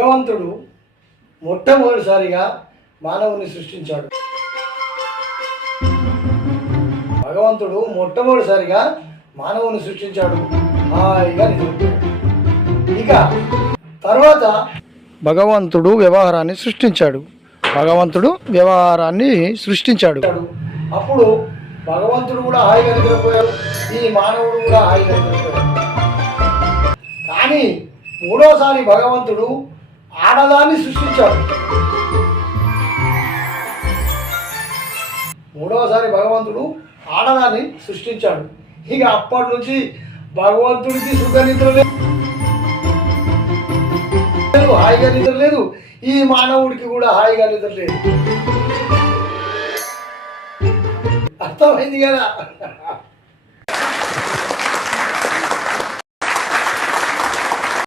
భగవంతుడు మొట్టమొదటిసారిగా మానవుని సృష్టించాడు. మానవుని సృష్టించాడు. హాయిగా నిద్రపోయాడు. ఇక తర్వాత భగవంతుడు వ్యవహారాన్ని సృష్టించాడు. అప్పుడు భగవంతుడు కూడా హాయిగా నిద్రపోయాడు, ఈ మానవుడు కూడా హాయిగా నిద్రపోయాడు. కానీ మూడోసారి భగవంతుడు ఆడదాన్ని సృష్టించాడు. ఇక అప్పటి నుంచి భగవంతుడికి సుఖ నిద్ర లేదు, హాయిగా నిద్ర లేదు, ఈ మానవుడికి కూడా హాయిగా నిద్ర లేదు. అర్థమైంది కదా?